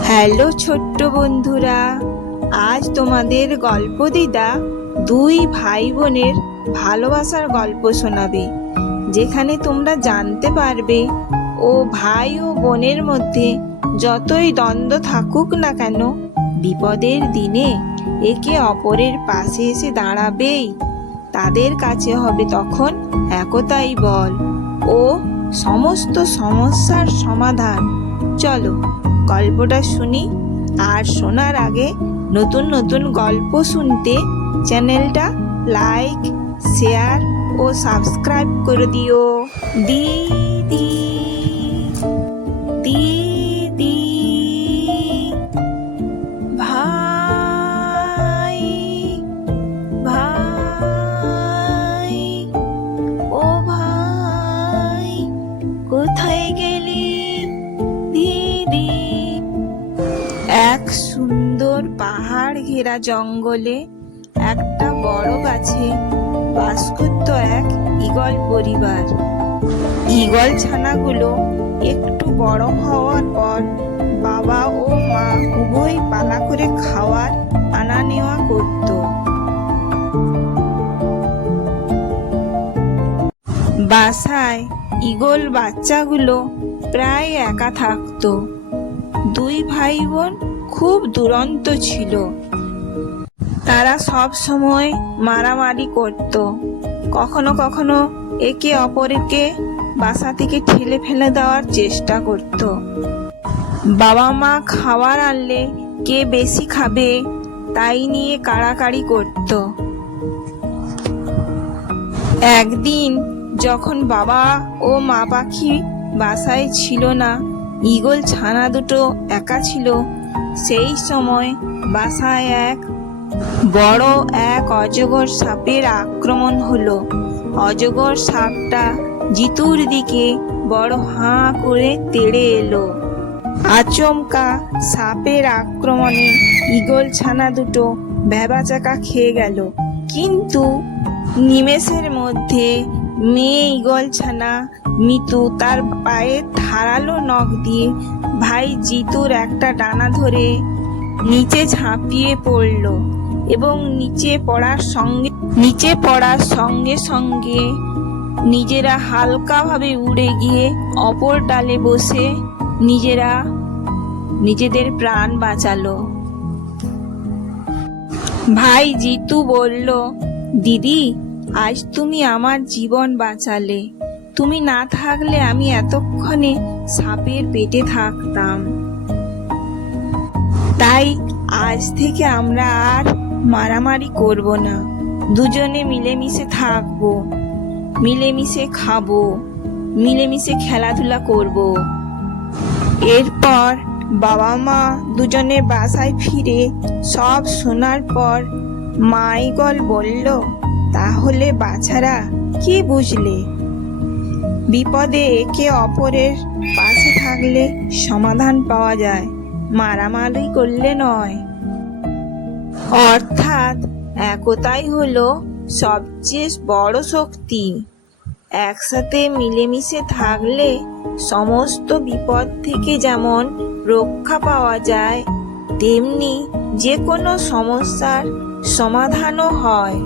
Hello ছোট্ট বন্ধুরা, আজ তোমাদের গল্প দিদা দুই ভাই বোনের ভালোবাসার গল্প শোনাবে, যেখানে তোমরা জানতে পারবে ও ভাই ও বোনের মধ্যে যতই দ্বন্দ্ব থাকুক না কেন, বিপদের দিনে একে অপরের পাশে এসে দাঁড়াবেই। তাদের কাছে হবে তখন একতাই বল ও সমস্ত সমস্যার সমাধান। চলো গল্পটা শুনি। আর শোনার আগে নতুন নতুন গল্প শুনতে চ্যানেলটা লাইক, শেয়ার ও সাবস্ক্রাইব করে দিও। দিদি দিদি ভাই ভাই ও ভাই, কোথায় গেলি দিদি? এক সুন্দর পাহাড় ঘেরা জঙ্গলে একটা বড় গাছে বাস করত এক ঈগল পরিবার। ঈগল ছানাগুলো একটু বড় হওয়ার পর বাবা ও মা উভয় পালা করে খাওয়ার আনা নেওয়া করত। বাসায় ঈগল বাচ্চাগুলো প্রায় একা থাকতো। দুই ভাই বোন খুব দুরন্ত ছিল। তারা সব সময় মারামারি করত, কখনো কখনো একে অপরকে বাসা থেকে ঠেলে ফেলে দেওয়ার চেষ্টা করত। বাবা মা খাবার আনলে কে বেশি খাবে তাই নিয়ে কাড়াকাড়ি করত। একদিন যখন বাবা ও মা পাখি বাসায় ছিল না, ঈগল ছানা দুটো একা ছিল, সেই সময় বাসায় বড় এক অজগর সাপের আক্রমণ হলো। অজগর সাপটা জিতুর দিকে বড় হাঁ করে তেড়ে এলো। আচমকা সাপের আক্রমণে ঈগল ছানা দুটো ভ্যাবাচাকা খেয়ে গেল, কিন্তু নিমেষের মধ্যে মেয়ে ঈগল ছানা মিতু তার পায়ে ধারালো নখ দিয়ে ভাই জিতুর একটা ডানা ধরে নিচে ঝাঁপিয়ে পড়ল এবং নিচে পড়ার সঙ্গে সঙ্গে নিজেরা হালকাভাবে উড়ে গিয়ে অপর ডালে বসে নিজেদের প্রাণ বাঁচালো। ভাই জিতু বলল, দিদি আজ তুমি আমার জীবন বাঁচালে, তুমি না থাকলে আমি এতক্ষণে সাপের পেটে থাকতাম। তাই আজ থেকে আমরা আর মারামারি করব না, দুজনে মিলেমিশে থাকবো, মিলেমিশে খাবো, মিলেমিশে খেলাধুলা করব। এরপর বাবা মা দুজনে বাসায় ফিরে সব শোনার পর মা ঈগল বলল, তাহলে বাছারা কি বুঝলে? বিপদে একে অপরের পাশে থাকলে সমাধান পাওয়া যায়, মারামারি করলে নয়। অর্থাৎ একতাই হলো সবচেয়ে বড় শক্তি। একসাথে মিলেমিশে থাকলে সমস্ত বিপদ থেকে যেমন রক্ষা পাওয়া যায়, তেমনি যে কোনো সমস্যার সমাধানও হয়।